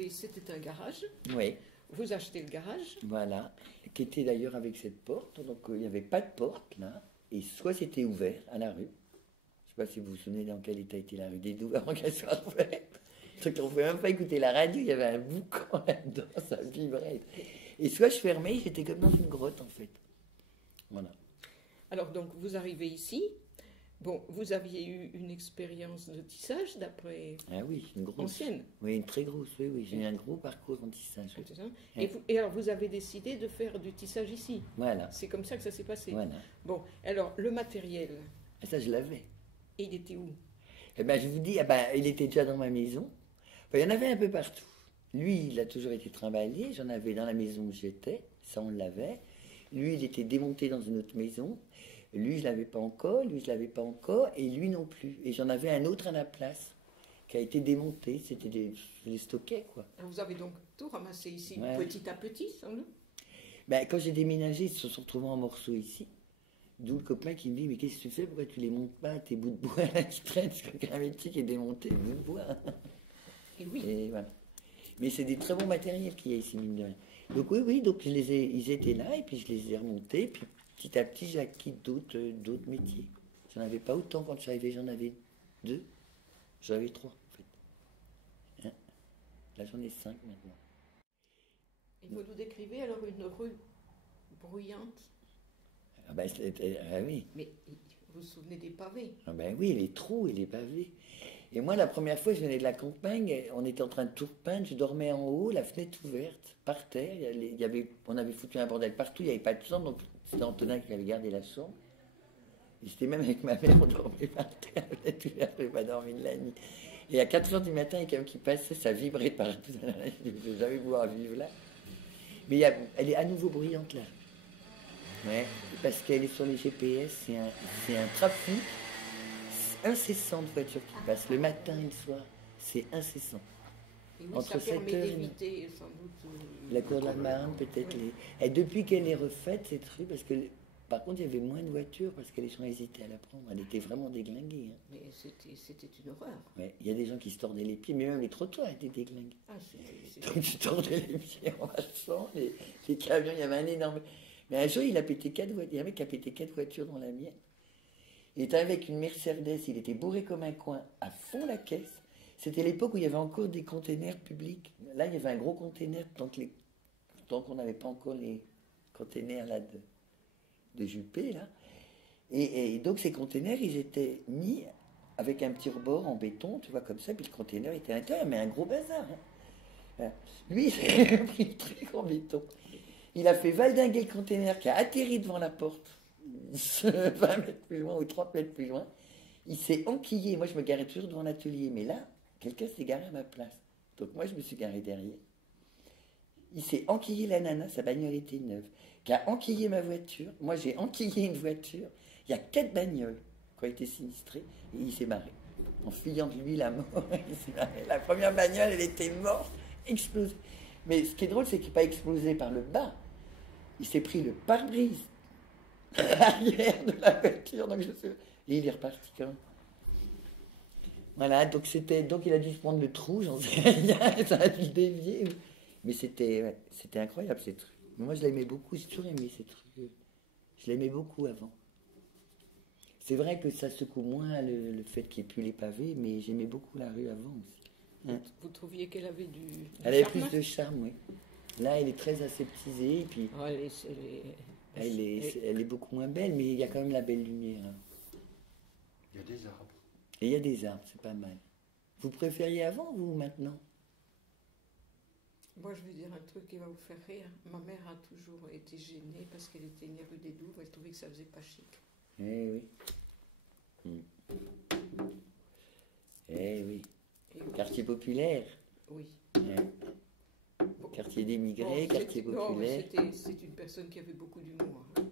arrivez, c'était un garage. Oui, Vous achetez le garage. voilà. Qui était d'ailleurs avec cette porte. Donc il n'y avait pas de porte là. Et soit c'était ouvert à la rue. Je ne sais pas si vous vous souvenez dans quel état était la rue des Douves avant qu'elle soit ouverte. Donc on ne pouvait même pas écouter la radio, il y avait un boucan là-dedans, ça vibrait. Et soit je fermais, j'étais comme dans une grotte en fait. Voilà. Alors donc vous arrivez ici. Bon, vous aviez eu une expérience de tissage d'après Ah oui, une grosse. ancienne. Oui, une très grosse, oui, oui. J'ai eu un gros parcours en tissage. Oui. C'est ça. Et alors vous avez décidé de faire du tissage ici. Voilà, C'est comme ça que ça s'est passé. voilà. Bon, alors le matériel, Et ça, je l'avais. il était où? Eh ben, je vous dis, ah ben, il était déjà dans ma maison. Enfin, il y en avait un peu partout. Lui, il a toujours été trimballé. J'en avais dans la maison où j'étais. Ça, on l'avait. Lui, il était démonté dans une autre maison. Lui, je ne l'avais pas encore. Lui, je ne l'avais pas encore. Et lui non plus. Et j'en avais un autre à la place qui a été démonté. C'était je les stockais, quoi. Alors, vous avez donc tout ramassé ici, Ouais. petit à petit, sans doute. Ben, quand j'ai déménagé, ils se sont retrouvés en morceaux ici. D'où le copain qui me dit, mais qu'est-ce que tu fais? Pourquoi tu les montes pas, tes bouts de bois là qui traînent? C'est comme un métier qui est démonté, bout de bois. Et oui. Et voilà. Mais c'est des très bons matériels qu'il y a ici, mine de rien. Donc oui, donc ils étaient là, et puis je les ai remontés, puis petit à petit, j'ai acquis d'autres métiers. J'en avais pas autant quand je suis arrivé, j'en avais 2. J'en avais 3, en fait. Hein? Là, j'en ai 5 maintenant. Et vous nous décrivez alors une rue bruyante, Ah ben, ah oui. mais vous vous souvenez des pavés? Ah ben oui, les trous et les pavés. Et moi, la première fois, je venais de la campagne, on était en train de tout repeindre, je dormais en haut, la fenêtre ouverte, par terre, on avait foutu un bordel partout, il n'y avait pas de chambre, donc c'était Antonin qui avait gardé la chambre. Et j'étais même avec ma mère, on dormait par terre, la fenêtre ouverte, je n'avais pas dormi de la nuit. Et à 4 h du matin, il y a quelqu'un qui passait, ça vibrait partout, je ne vais jamais pouvoir vivre là. Mais elle est à nouveau bruyante là. Ouais, parce qu'elle est sur les GPS, c'est un trafic incessant de voitures qui passent, le matin et le soir, c'est incessant. Et oui, Entre ça permet 7 heures et d'éviter sans doute la cour de la Marne, peut-être Oui. Et depuis qu'elle est refaite, cette rue, parce que par contre, il y avait moins de voitures, parce que les gens hésitaient à la prendre, elle était vraiment déglinguée. Hein. Mais c'était une horreur. Ouais, il y a des gens qui se tordaient les pieds, mais même les trottoirs étaient déglingués. Ah, Donc tu tordais les pieds en marchant, les camions, il y avait un énorme... Mais un jour, il a pété 4 voitures, il y a un mec qui a pété 4 voitures dans la mienne. Il était avec une Mercedes, il était bourré comme un coin, à fond la caisse. C'était l'époque où il y avait encore des containers publics. Là, il y avait un gros container, tant qu'on n'avait pas encore les containers là de Juppé, là. Et donc ces containers, ils étaient mis avec un petit rebord en béton, tu vois, comme ça, puis le container était à l'intérieur, mais un gros bazar. Hein. Voilà. Lui, il a pris le truc en béton. Il a fait valdinguer le container qui a atterri devant la porte, 20 mètres plus loin ou 30 mètres plus loin. Il s'est enquillé. Moi, je me garais toujours devant l'atelier, mais là, quelqu'un s'est garé à ma place. Donc moi, je me suis garé derrière. Il s'est enquillé la nana, sa bagnole était neuve, qui a enquillé ma voiture. Moi, j'ai enquillé une voiture. Il y a 4 bagnoles qui ont été sinistrées, et il s'est barré. En fuyant de lui la mort, il s'est barré. La première bagnole, elle était morte, explosée. Mais ce qui est drôle, c'est qu'il n'est pas explosé par le bas. Il s'est pris le pare-brise à l'arrière de la voiture. Donc et il est reparti quand même. Voilà, donc il a dû se prendre le trou, j'en sais rien, ça a dû dévier. Mais c'était incroyable cette rue. Moi, je l'aimais beaucoup, j'ai toujours aimé cette rue. Je l'aimais beaucoup avant. C'est vrai que ça secoue moins le fait qu'il n'y ait plus les pavés, mais j'aimais beaucoup la rue avant aussi. Hein. Vous trouviez qu'elle avait Elle avait charme? plus de charme, oui. Là, elle est très aseptisée, et puis Oh, elle est beaucoup moins belle, mais il y a quand même la belle lumière. Hein. Il y a des arbres. Et il y a des arbres, c'est pas mal. Vous préfériez avant ou vous maintenant? Moi, je vais dire un truc qui va vous faire rire. Ma mère a toujours été gênée parce qu'elle était née rue des Douves. Elle trouvait que ça faisait pas chic. Eh oui. Eh oui. Et oui. Quartier populaire. Oui. Quartier d'émigrés, Bon, quartier populaire. C'est une personne qui avait beaucoup d'humour. Hein.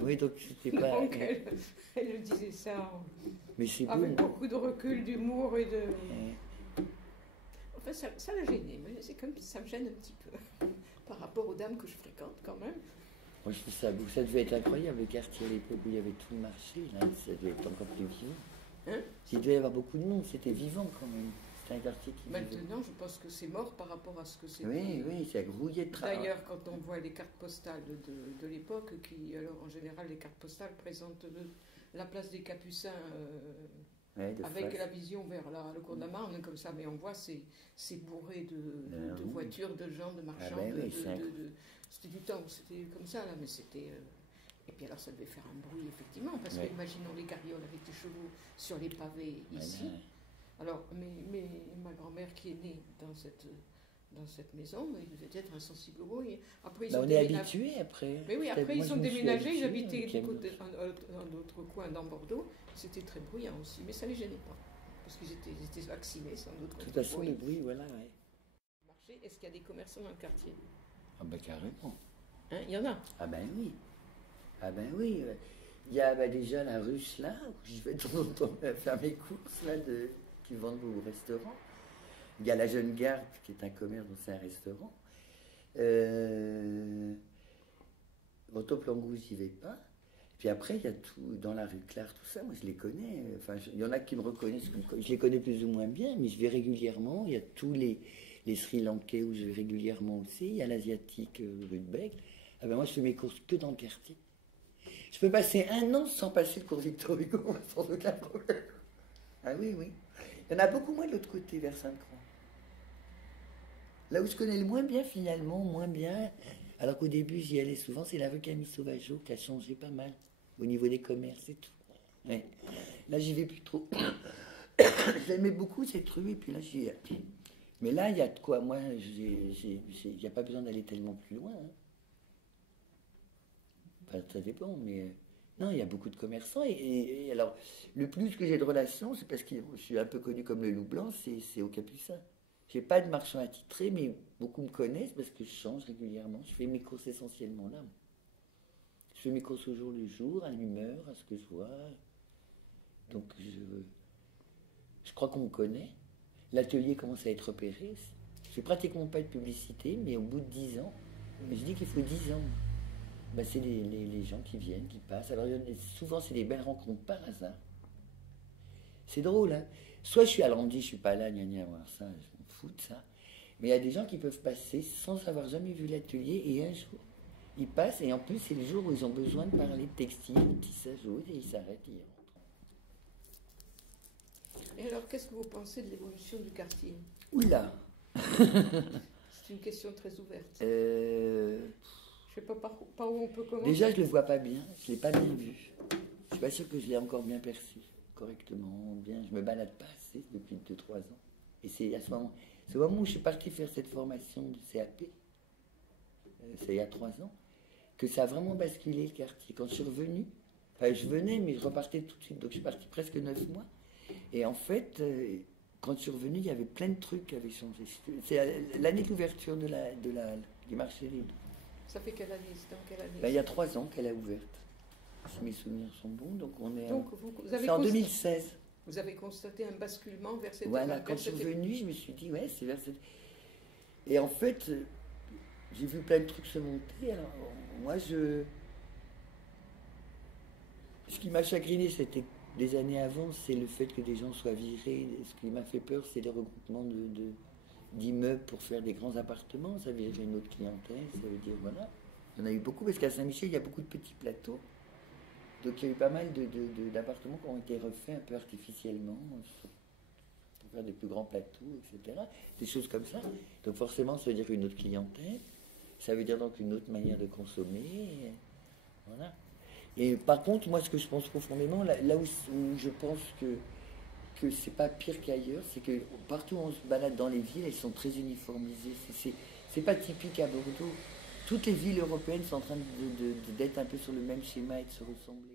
Oui, donc c'était pas... Donc elle disait ça Mais c'est beau. avec beaucoup de recul, d'humour et de... Enfin, ça l'a gêné, mais c'est comme ça me gêne un petit peu par rapport aux dames que je fréquente quand même. Moi, je trouve ça beau. Ça devait être incroyable, le quartier à l'époque où il y avait tout le marché. Là, ça devait être encore plus vivant. Hein? Il devait y avoir beaucoup de monde, c'était vivant quand même. C'est un quartier qui... Maintenant, je pense que c'est mort par rapport à ce que c'était. Oui, oui, c'est grouillé de travail. D'ailleurs, quand on voit les cartes postales de l'époque, qui, alors en général, les cartes postales présentent la place des Capucins Ouais, avec face. la vision vers le cours de la Marne, comme ça, mais on voit c'est bourré de voitures, de gens, de marchands. Ah ben oui, c'était du temps, c'était comme ça, là, mais c'était... Et puis alors, ça devait faire un bruit, effectivement, parce que imaginons les carrioles avec les chevaux sur les pavés ici. Alors, mais ma grand-mère qui est née dans cette maison, il devait être insensible au bruit. Après, On est habitué après. Mais oui, après ils sont déménagés, ils habitaient un autre coin dans Bordeaux. C'était très bruyant aussi, mais ça ne les gênait pas. Parce qu'ils étaient vaccinés, sans doute. De toute façon, le bruit, voilà. Ouais. Est-ce qu'il y a des commerçants dans le quartier? Ah ben carrément. Hein, il y en a? Ah ben oui. Ah ben oui. Il y a déjà la ruche là, où je vais de temps en temps faire mes courses là, qui vendent au restaurant. Il y a la Jeune Garde, qui est un commerce, donc c'est un restaurant. Montauplangouze, j'y vais pas. Puis après, il y a tout, dans la rue Clare, tout ça, moi je les connais. Enfin, il y en a qui me reconnaissent, je les connais plus ou moins bien, mais je vais régulièrement. Il y a tous les Sri Lankais où je vais régulièrement aussi. Il y a l'Asiatique rue de Bec. Ah ben moi, je fais mes courses que dans le quartier. Je peux passer 1 an sans passer le cours Victor Hugo, sans aucun problème. Ah oui, oui. Il y en a beaucoup moins de l'autre côté, vers Sainte-Croix. Là où je connais le moins bien, finalement, moins bien, alors qu'au début, j'y allais souvent, c'est la rue Camille Sauvageau qui a changé pas mal, au niveau des commerces et tout. Ouais. Là, j'y vais plus trop. J'aimais beaucoup cette rue, et puis là, j'y vais. Mais là, il y a de quoi, moi, il n'y a pas besoin d'aller tellement plus loin. Hein. Enfin, ça dépend, mais... Non, il y a beaucoup de commerçants. Et alors, le plus que j'ai de relations, c'est parce que je suis un peu connu comme le loup blanc, c'est au Capucin. Je n'ai pas de marchand attitré, mais beaucoup me connaissent parce que je change régulièrement. Je fais mes courses essentiellement là. Je fais mes courses au jour le jour, à l'humeur, à ce que je vois. Donc, je crois qu'on me connaît. L'atelier commence à être repéré. Je fais pratiquement pas de publicité, mais au bout de 10 ans, je dis qu'il faut 10 ans. Ben, c'est les gens qui viennent, qui passent. Alors, souvent, c'est des belles rencontres par hasard. C'est drôle, hein. Soit je suis à Landy, je suis pas là, gna gna, voir ça, je m'en fous de ça. Mais il y a des gens qui peuvent passer sans avoir jamais vu l'atelier, et un jour, ils passent, et en plus, c'est le jour où ils ont besoin de parler de textile, de tissage, et ils s'arrêtent, ils rentrent. Et alors, qu'est-ce que vous pensez de l'évolution du quartier? Oula. C'est une question très ouverte. Je ne sais pas par où on peut commencer. Déjà, je ne le vois pas bien, je ne l'ai pas bien vu. Je ne suis pas sûr que je l'ai encore bien perçu, correctement, bien. Je ne me balade pas assez depuis 2-3 ans. Et c'est à ce moment où je suis parti faire cette formation de CAP, c'est il y a 3 ans, que ça a vraiment basculé le quartier. Quand je suis revenu, enfin je venais, mais je repartais tout de suite, donc je suis parti presque 9 mois. Et en fait, quand je suis revenu, il y avait plein de trucs qui avaient changé. C'est l'année d'ouverture du marché libre. Ça fait quelle année? C'est dans quelle année? Ben, il y a 3 ans qu'elle a ouvert. Si mes souvenirs sont bons, donc on est. Donc c'est en 2016. Vous avez constaté un basculement vers cette. Voilà, quand je suis revenu, je me suis dit, ouais, c'est vers cette. Et en fait, j'ai vu plein de trucs se monter. Alors, moi, ce qui m'a chagriné, c'était des années avant, c'est le fait que des gens soient virés. Ce qui m'a fait peur, c'est les regroupements d'immeubles pour faire des grands appartements. Ça veut dire une autre clientèle, ça veut dire, voilà. Il y en a eu beaucoup, parce qu'à Saint-Michel, il y a beaucoup de petits plateaux. Donc il y a eu pas mal d'appartements qui ont été refaits un peu artificiellement, pour faire des plus grands plateaux, etc. Des choses comme ça. Donc forcément, ça veut dire une autre clientèle. Ça veut dire donc une autre manière de consommer. Voilà. Et par contre, moi, ce que je pense profondément, là où je pense que c'est pas pire qu'ailleurs, c'est que partout où on se balade dans les villes, elles sont très uniformisées. C'est pas typique à Bordeaux. Toutes les villes européennes sont en train d'être un peu sur le même schéma et de se ressembler.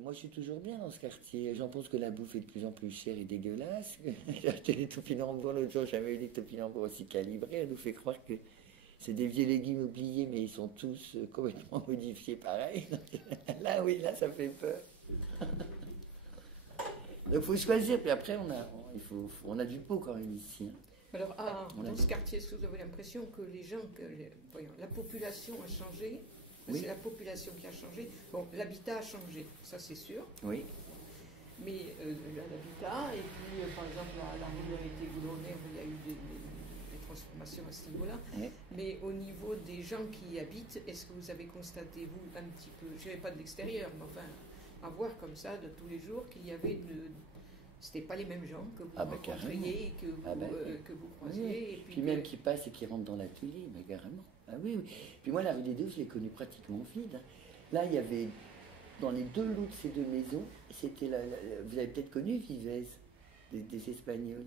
Moi, je suis toujours bien dans ce quartier. J'en pense que la bouffe est de plus en plus chère et dégueulasse. J'ai acheté des topinambours l'autre jour, j'ai jamais eu des topinambours aussi calibrés. Elle nous fait croire que c'est des vieux légumes oubliés, mais ils sont tous complètement modifiés pareil. Là, oui, là, ça fait peur. Donc, il faut choisir. Puis après, on a du pot quand même ici. Hein. Alors, dans ce quartier, est-ce que vous avez l'impression que les gens, la population a changé? Oui. C'est la population qui a changé. Bon, l'habitat a changé, ça c'est sûr. Oui. Mais l'habitat, et puis par exemple la rue de l'été Goulonnet, il y a eu des transformations à ce niveau-là. Oui. Mais au niveau des gens qui y habitent, est-ce que vous avez constaté, vous, un petit peu, je dirais pas de l'extérieur, mais enfin, à voir comme ça de tous les jours qu'il y avait c'était pas les mêmes gens que vous rencontriez et que vous croisiez. Oui. Et puis même qui passent et qui rentrent dans l'atelier, mais carrément. Ah oui, oui. Puis moi, la rue des Douves, je l'ai connue pratiquement vide. Là, il y avait, dans les deux lots de ces deux maisons, c'était vous avez peut-être connu Vivez, des Espagnols,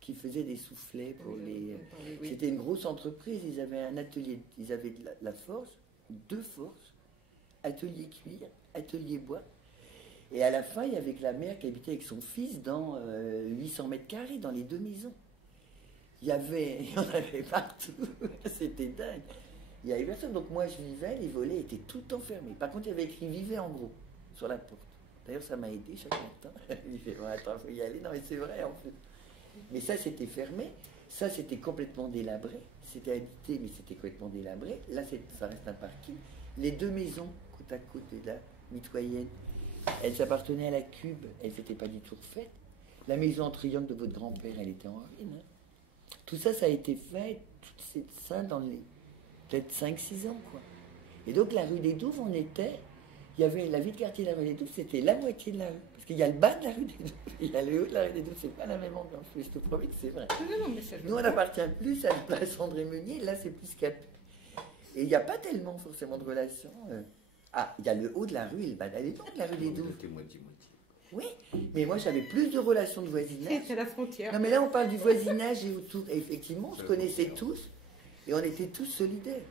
qui faisaient des soufflets pour les... Oui. C'était une grosse entreprise, ils avaient un atelier, ils avaient de la forge, deux forges, atelier cuir, atelier bois. Et à la fin, il y avait que la mère qui habitait avec son fils dans 800 mètres carrés, dans les deux maisons. Il y en avait partout. C'était dingue. Il y avait personne. Donc moi, je vivais, les volets étaient tout le temps fermés. Par contre, il y avait écrit Vivez en gros sur la porte. D'ailleurs, ça m'a aidé chaque matin. Il fait bon, attends, il faut y aller. Non, mais c'est vrai en fait. Mais ça, c'était fermé. Ça, c'était complètement délabré. C'était habité, mais c'était complètement délabré. Là, ça reste un parking. Les deux maisons, côte à côte de la mitoyenne, elles appartenaient à la Cube. Elles n'étaient pas du tout refaites. La maison en triangle de votre grand-père, elle était en ruine. Hein. Tout ça, ça a été fait, tout ça dans les peut-être 5-6 ans, quoi. Et donc, la rue des Douves, il y avait la vie de quartier de la rue des Douves, c'était la moitié de la rue. Parce qu'il y a le bas de la rue des Douves, il y a le haut de la rue des Douves, c'est pas la même ambiance. Je te promets que c'est vrai. Non, mais ça, nous, on appartient plus à la place André Meunier, là, c'est plus Capu. Et il n'y a pas tellement forcément de relations. Ah, il y a le haut de la rue et le bas. Elle est longue, la rue des Douves. C'était moitié-moitié. Oui, mais moi, j'avais plus de relations de voisinage. c'est à la frontière. Non, mais là, on parle du voisinage et autour. Et effectivement, on se connaissait tous et on était tous solidaires.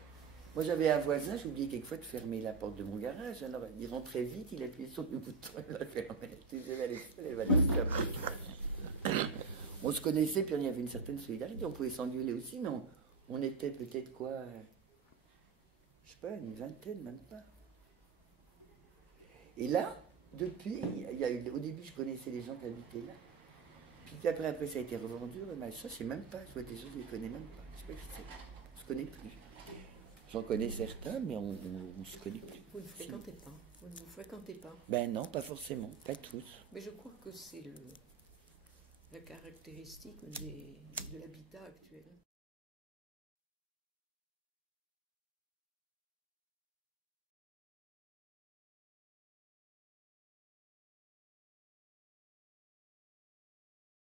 Moi, j'avais un voisin, j'ai oublié quelquefois de fermer la porte de mon garage. Alors, il rentrait vite, il appuyait sur le bouton, il la fermait. Elle va la fermer. On se connaissait, puis il y avait une certaine solidarité. On pouvait s'engueuler aussi, mais on était peut-être quoi, je sais pas, une vingtaine, même pas. Et là, depuis, au début, je connaissais les gens qui habitaient là. Puis après, ça a été revendu. Mais ça, je sais même pas. Je vois des gens, je les connais même pas. Je sais pas qui c'est. On se connaît plus. J'en connais certains, mais on se connaît plus. Vous ne fréquentez pas. Vous ne vous fréquentez pas. Ben non, pas forcément. Pas tous. Mais je crois que c'est la caractéristique de l'habitat actuel.